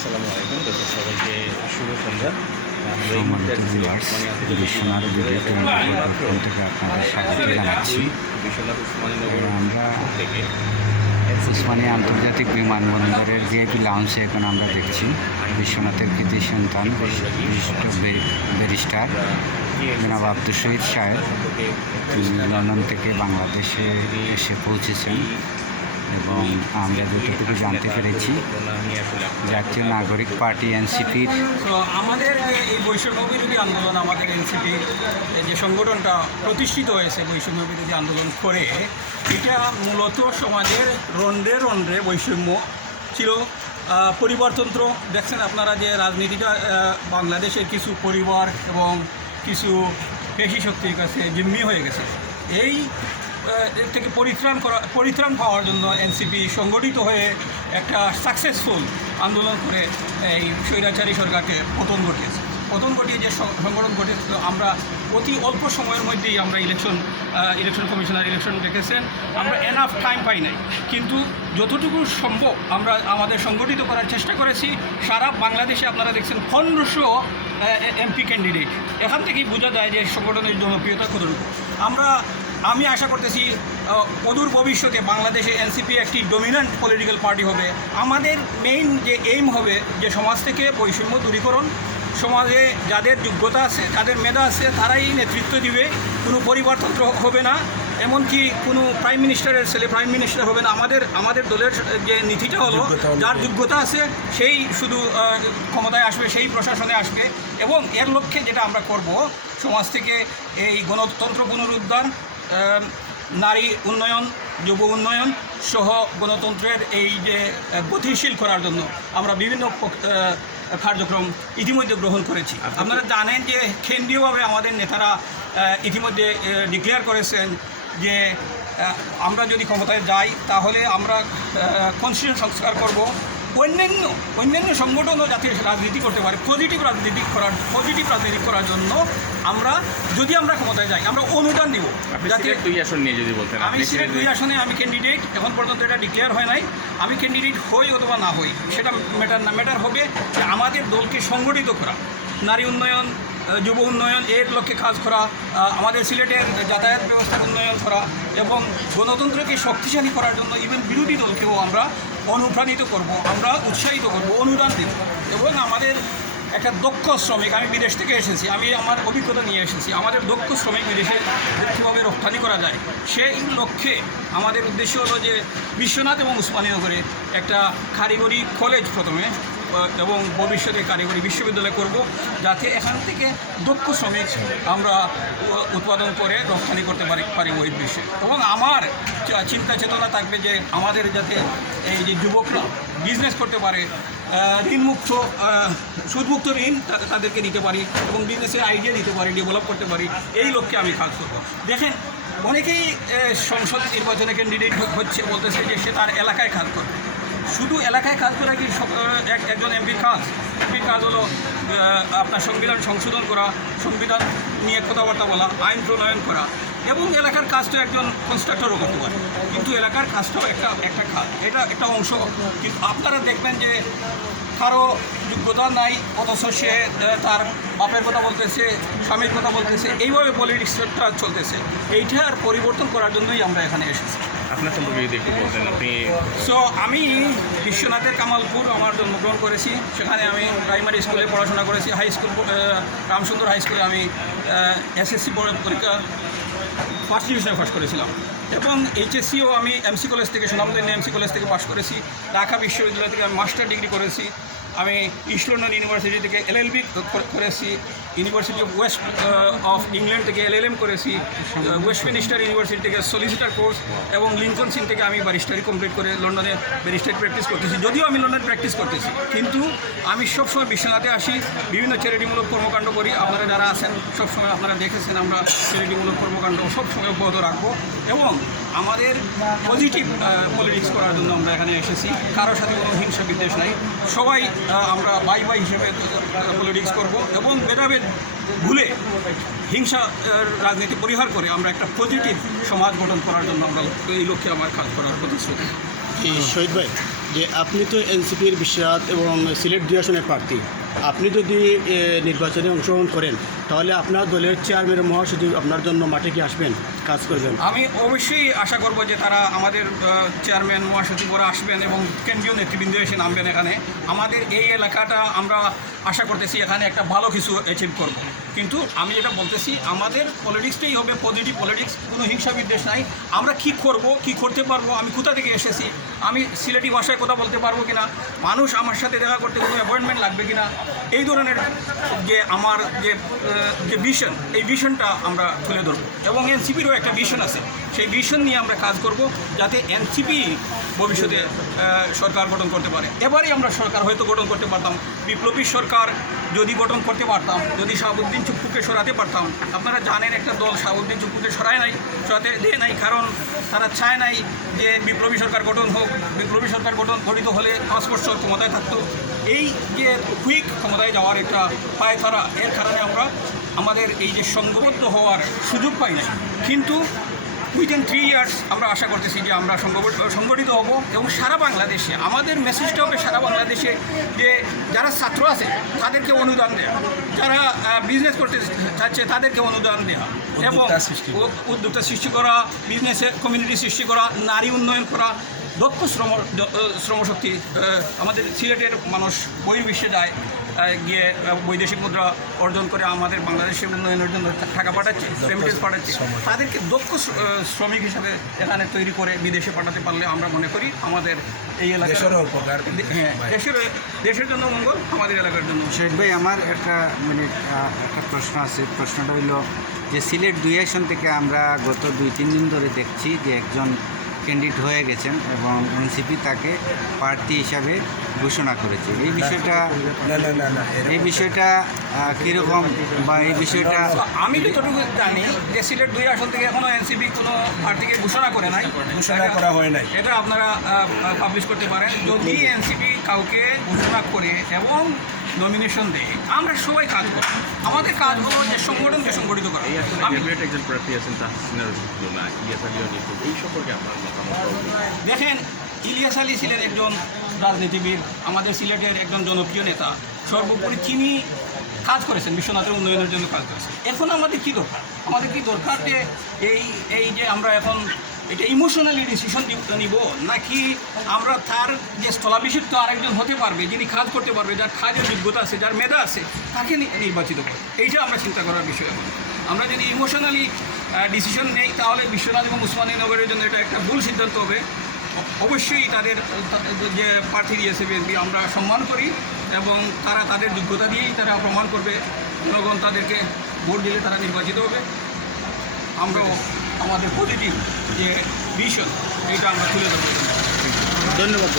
আসসালামু আলাইকুম। দর্শক সকলকে শুভ সন্ধ্যা। আমরা বিশ্বনাথ থেকে আপনাদের স্বাগত জানাচ্ছি। থেকে। আন্তর্জাতিক বিমানবন্দরের ভিআইপি লাউন্সে এখন আমরা দেখছি। বিশ্বনাথের কৃতি সন্তান বিশিষ্ট ব্যারিস্টার জনাব আব্দুল শহীদ সাহেব। লন্ডন থেকে বাংলাদেশে এসে পৌঁছেছেন। এবং আমরা যতটুকু জানতে পেরেছি জাতীয় নাগরিক পার্টি এনসিপির তো আমাদের এই বৈষম্য বিরোধী আন্দোলন, আমাদের এনসিপি যে সংগঠনটা প্রতিষ্ঠিত হয়েছে বৈষম্য বিরোধী আন্দোলন করে, এটা মূলত সমাজের রন্ধ্রে রন্ধ্রে বৈষম্য ছিল। পরিবারতন্ত্র, দেখছেন আপনারা যে রাজনীতিটা বাংলাদেশের কিছু পরিবার এবং কিছু পেশি শক্তির কাছে জিম্মি হয়ে গেছে। এই থেকে পরিত্রাণ করা, পরিত্রাণ পাওয়ার জন্য এনসিপি সংগঠিত হয়ে একটা সাকসেসফুল আন্দোলন করে এই স্বৈরাচারী সরকারকে পতন ঘটিয়েছে। পতন ঘটিয়ে যে সংগঠন ঘটেছিল আমরা অতি অল্প সময়ের মধ্যেই আমরা ইলেকশন ইলেকশন কমিশনার ইলেকশন ডেকেছেন। আমরা এনাফ টাইম পাই নাই। কিন্তু যতটুকু সম্ভব আমরা আমাদের সংগঠিত করার চেষ্টা করেছি। সারা বাংলাদেশে আপনারা দেখছেন পনেরোশো এমপি ক্যান্ডিডেট এখান থেকেই বোঝা যায় যে সংগঠনের জনপ্রিয়তা কতটুকু। আমরা আমি আশা করতেছি অদূর ভবিষ্যতে বাংলাদেশে এনসিপি একটি ডমিন্যান্ট পলিটিক্যাল পার্টি হবে। আমাদের মেইন যে এইম হবে যে সমাজ থেকে বৈষম্য দূরীকরণ সমাজে যাদের যোগ্যতা আছে যাদের মেধা আছে তারাই নেতৃত্ব দিবে। কোনো পরিবারতন্ত্র হবে না এমনকি কোনো প্রাইম মিনিস্টারের ছেলে প্রাইম মিনিস্টার হবে না। আমাদের আমাদের দলের যে নীতিটা হলো যার যোগ্যতা আছে সেই শুধু ক্ষমতায় আসবে সেই প্রশাসনে আসবে। এবং এর লক্ষ্যে যেটা আমরা করব সমাজ থেকে এই গণতন্ত্র পুনরুদ্ধার নারী উন্নয়ন যুব উন্নয়ন সহ গণতন্ত্রের এই যে গতিশীল করার জন্য আমরা বিভিন্ন কার্যক্রম ইতিমধ্যে গ্রহণ করেছি। আপনারা জানেন যে কেন্দ্রীয়ভাবে আমাদের নেতারা ইতিমধ্যে ডিক্লেয়ার করেছেন যে আমরা যদি ক্ষমতায় যাই তাহলে আমরা কনস্টিটিউশন সংস্কার করব। অন্যান্য অন্যান্য সংগঠনও যাতে রাজনীতি করতে পারে পজিটিভ রাজনীতি করার পজিটিভ রাজনীতি করার জন্য আমরা যদি আমরা ক্ষমতায় যাই আমরা অনুদান দিব। যাতে দুই আসন নিয়ে যদি বলতেন আমি সিলেট দুই আসনে আমি ক্যান্ডিডেট এখন পর্যন্ত এটা ডিক্লেয়ার হয় নাই। আমি ক্যান্ডিডেট হই অথবা না হই সেটা ম্যাটার না ম্যাটার হবে যে আমাদের দলকে সংগঠিত করা। নারী উন্নয়ন যুব উন্নয়ন এর লক্ষ্যে কাজ করা আমাদের সিলেটের যাতায়াত ব্যবস্থার উন্নয়ন করা এবং গণতন্ত্রকে শক্তিশালী করার জন্য ইভেন বিরোধী দলকেও আমরা অনুপ্রাণিত করব, আমরা উৎসাহিত করব, অনুদান দেব। এবং আমাদের একটা দক্ষ শ্রমিক, আমি বিদেশ থেকে এসেছি, আমি আমার অভিজ্ঞতা নিয়ে এসেছি, আমাদের দক্ষ শ্রমিক বিদেশে কীভাবে রপ্তানি করা যায়। সেই লক্ষ্যে আমাদের উদ্দেশ্য হলো যে বিশ্বনাথ এবং উসমানীনগরে একটা কারিগরি কলেজ প্রথমে এবং ভবিষ্যতে কারিগরি বিশ্ববিদ্যালয় করব যাতে এখান থেকে দক্ষ শ্রমিক আমরা উৎপাদন করে রপ্তানি করতে পারি পারি ওই বিশ্বে এবং আমার চিন্তা চেতনা থাকবে যে আমাদের যাতে এই যে যুবকরা বিজনেস করতে পারে ঋণমুক্ত সুদমুক্ত ঋণ তাদেরকে দিতে পারি এবং বিজনেসের আইডিয়া দিতে পারি ডেভেলপ করতে পারি, এই লক্ষ্যে আমি কাজ করব। দেখেন, অনেকেই সংসদ নির্বাচনে ক্যান্ডিডেট হচ্ছে বলতেছে যে সে তার এলাকায় কাজ করবে। শুধু এলাকায় কাজ করা কি এক- একজন এমপির কাজ? এমপির কাজ হলো আপনার সংবিধান সংশোধন করা, সংবিধান নিয়ে কথাবার্তা বলা, আইন প্রণয়ন করা, এবং এলাকার কাজটা একজন কনস্ট্রাক্টরও করতে পারে। কিন্তু এলাকার কাজটাও একটা একটা কাজ, এটা একটা অংশ। কিন্তু আপনারা দেখবেন যে কারও যোগ্যতা নাই, অথচ সে তার বাপের কথা বলতেছে, স্বামীর কথা বলতেছে, এইভাবে পলিটিক্সটা চলতেছে। এইটার পরিবর্তন করার জন্যই আমরা এখানে এসেছি। আপনার সম্পর্কে যদি একটু বলতেন, আপনি সো আমি বিশ্বনাথের কামালপুর আমার জন্মগ্রহণ করেছি। সেখানে আমি প্রাইমারি স্কুলে পড়াশোনা করেছি। হাই স্কুল রামসুন্দর হাই স্কুলে আমি এসএসসি পরীক্ষা ফার্স্ট ডিভিশনে পাস করেছিলাম। এবং এইচএসসিও আমি এমসি কলেজ থেকে সুনামদিন এমসি কলেজ থেকে পাশ করেছি। ঢাকা বিশ্ববিদ্যালয় থেকে আমি মাস্টার ডিগ্রি করেছি। আমি ইস্ট ইউনিভার্সিটি থেকে এলএলবি করেছি, University of West of England থেকে এলএলএম করেছি ওয়েস্টমিনিস্টার ইউনিভার্সিটি থেকে সলিসিটার কোর্স এবং লিঙ্কন সিং থেকে আমি ব্যারিস্টারি কমপ্লিট করে লন্ডনে ব্যারিস্টারি প্র্যাকটিস করতেছি। যদিও আমি লন্ডনে প্র্যাকটিস করতেছি, কিন্তু আমি সবসময় বিশ্বনাথে আসি, বিভিন্ন চ্যারিটিমূলক কর্মকাণ্ড করি। আপনারা যারা আছেন, সবসময় আপনারা দেখেছেন আমরা চ্যারিটিমূলক কর্মকাণ্ড সবসময় অব্যাহত রাখব এবং আমাদের পজিটিভ পলিটিক্স করার জন্য আমরা এখানে এসেছি। কারোর সাথে কোনো হিংসা বিদ্বেষ নাই। সবাই আমরা বাই বাই হিসেবে পলিটিক্স করব এবং ভেদাভেদ ভুলে হিংসা রাজনীতি পরিহার করে আমরা একটা পজিটিভ সমাজ গঠন করার জন্য আমরা এই লক্ষ্যে আমার কাজ করার প্রতিশ্রুতি। কি শহীদ ভাই, যে আপনি তো এনসিপির বিশ্বনাথ এবং সিলেট দুই আসনের প্রার্থী। আপনি যদি নির্বাচনে অংশগ্রহণ করেন, তাহলে আপনার দলের চেয়ারম্যান মহাসচিব আপনার জন্য মাঠে কি আসবেন, কাজ করবেন? আমি অবশ্যই আশা করব যে তারা আমাদের চেয়ারম্যান মহাসচিবরা আসবেন এবং কেন্দ্রীয় নেতৃবৃন্দ এসে নামবেন এখানে। আমাদের এই এলাকাটা আমরা আশা করতেছি এখানে একটা ভালো কিছু অ্যাচিভ করব। কিন্তু আমি যেটা বলতেছি, আমাদের পলিটিক্সটাই হবে পজিটিভ পলিটিক্স কোনো হিংসা বিদ্বেষ নাই। আমরা কি করব, কি করতে পারব, আমি কোথা থেকে এসেছি, আমি সিলেটি ভাষায় কথা বলতে পারব কিনা, মানুষ আমার সাথে দেখা করতে কোনো অ্যাপয়েন্টমেন্ট লাগবে কিনা, এই ধরনের যে আমার যে যে ভিশন এই ভিশনটা আমরা তুলে ধরবো। এবং এনসিপিরও একটা ভিশন আছে। সেই ভিশন নিয়ে আমরা কাজ করব যাতে এনসিপি ভবিষ্যতে সরকার গঠন করতে পারে। এবারই আমরা সরকার হয়তো গঠন করতে পারতাম। বিপ্লবী সরকার যদি গঠন করতে পারতাম, যদি শাহাবুদ্দিন চুপ্পুকে সরাতে পারতাম, আপনারা জানেন একটা দল শাহাবুদ্দিন চুপ্পুকে সরায় নাই, সরাতে দেয় নাই, কারণ তারা চায় নাই যে বিপ্লবী সরকার গঠন হোক। বিপ্লবী সরকার গঠন গঠিত হলে পাঁচ বছর ক্ষমতায় থাকতো। এই যে কুইক ক্ষমতায় যাওয়ার একটা পায় তারা এর কারণে আমরা আমাদের এই যে সংঘবদ্ধ হওয়ার সুযোগ পাই নাই। কিন্তু উইদিন থ্রি ইয়ার্স আমরা আশা করতেছি যে আমরা সংগঠিত হব এবং সারা বাংলাদেশে আমাদের মেসেজটা হবে সারা বাংলাদেশে যে যারা ছাত্র আছে তাদেরকে অনুদান দেওয়া যারা বিজনেস করতে চাচ্ছে তাদেরকে অনুদান দেওয়া এবং উদ্যোক্তা সৃষ্টি করা বিজনেসে কমিউনিটি সৃষ্টি করা নারী উন্নয়ন করা দক্ষ শ্রম শ্রমশক্তি আমাদের সিলেটের মানুষ বহির্বিশ্বে যায়। গিয়ে বৈদেশিক মুদ্রা অর্জন করে আমাদের বাংলাদেশের উন্নয়নের জন্য টাকা পাঠাচ্ছে রেমিটেন্স পাঠাচ্ছে। তাদেরকে দক্ষ শ্রমিক হিসাবে এখানে তৈরি করে বিদেশে পাঠাতে পারলে আমরা মনে করি আমাদের এই এলাকার হ্যাঁ দেশের দেশের জন্য মঙ্গল আমাদের এলাকার জন্য শেখ ভাই আমার একটা মানে একটা প্রশ্ন আছে। প্রশ্নটা হইল যে সিলেট দুই আসন থেকে আমরা গত দুই তিন দিন ধরে দেখছি যে একজন ক্যান্ডিডেট হয়ে গেছেন এবং এনসিপি তাকে প্রার্থী হিসাবে ঘোষণা করেছে। এই বিষয়টা এই বিষয়টা কীরকম বা এই বিষয়টা আমি যতটুকু জানি যে সিলেট দুই আসন থেকে এখনও এনসিপি কোনো প্রার্থীকে ঘোষণা করে নাই। ঘোষণা করা হয় নাই। এটা আপনারা পাবলিশ করতে পারেন। যদি এনসিপি কাউকে ঘোষণা করে এবং নমিনেশন দেয়। আমরা সবাই কাজ করি। আমাদের কাজ হলো যে সংগঠনকে সংগঠিত করা। একজন প্রার্থী আছেন এই সম্পর্কে আপনার দেখেন ইলিয়াস আলী ছিলেন একজন রাজনীতিবিদ আমাদের সিলেটের একজন জনপ্রিয় নেতা। সর্বোপরি তিনি কাজ করেছেন বিশ্বনাথের উন্নয়নের জন্য কাজ করেছেন। এখন আমাদের কি দরকার? আমাদের কি দরকার যে এই এই যে আমরা এখন এটা ইমোশনালি ডিসিশন নিব নাকি আমরা তার যে স্থলাভিষিক্ত আরেকজন হতে পারবে, যিনি কাজ করতে পারবে, যার কাজের যোগ্যতা আছে, যার মেধা আছে, তাকে নির্বাচিত করবে। এইটা আমরা চিন্তা করার বিষয়। এখন আমরা যদি ইমোশনালি ডিসিশন নেই, তাহলে বিশ্বনাথ এবং উসমানী নগরের জন্য এটা একটা ভুল সিদ্ধান্ত হবে। অবশ্যই তাদের যে প্রার্থী দিয়েছে বিএনপি, আমরা সম্মান করি এবং তারা তাদের যোগ্যতা দিয়েই তারা প্রমাণ করবে। জনগণ তাদেরকে ভোট দিলে তারা নির্বাচিত হবে। আমরাও আমাদের পজিটিভ যে মিশন এটা আমরা তুলে ধরবো। ধন্যবাদ।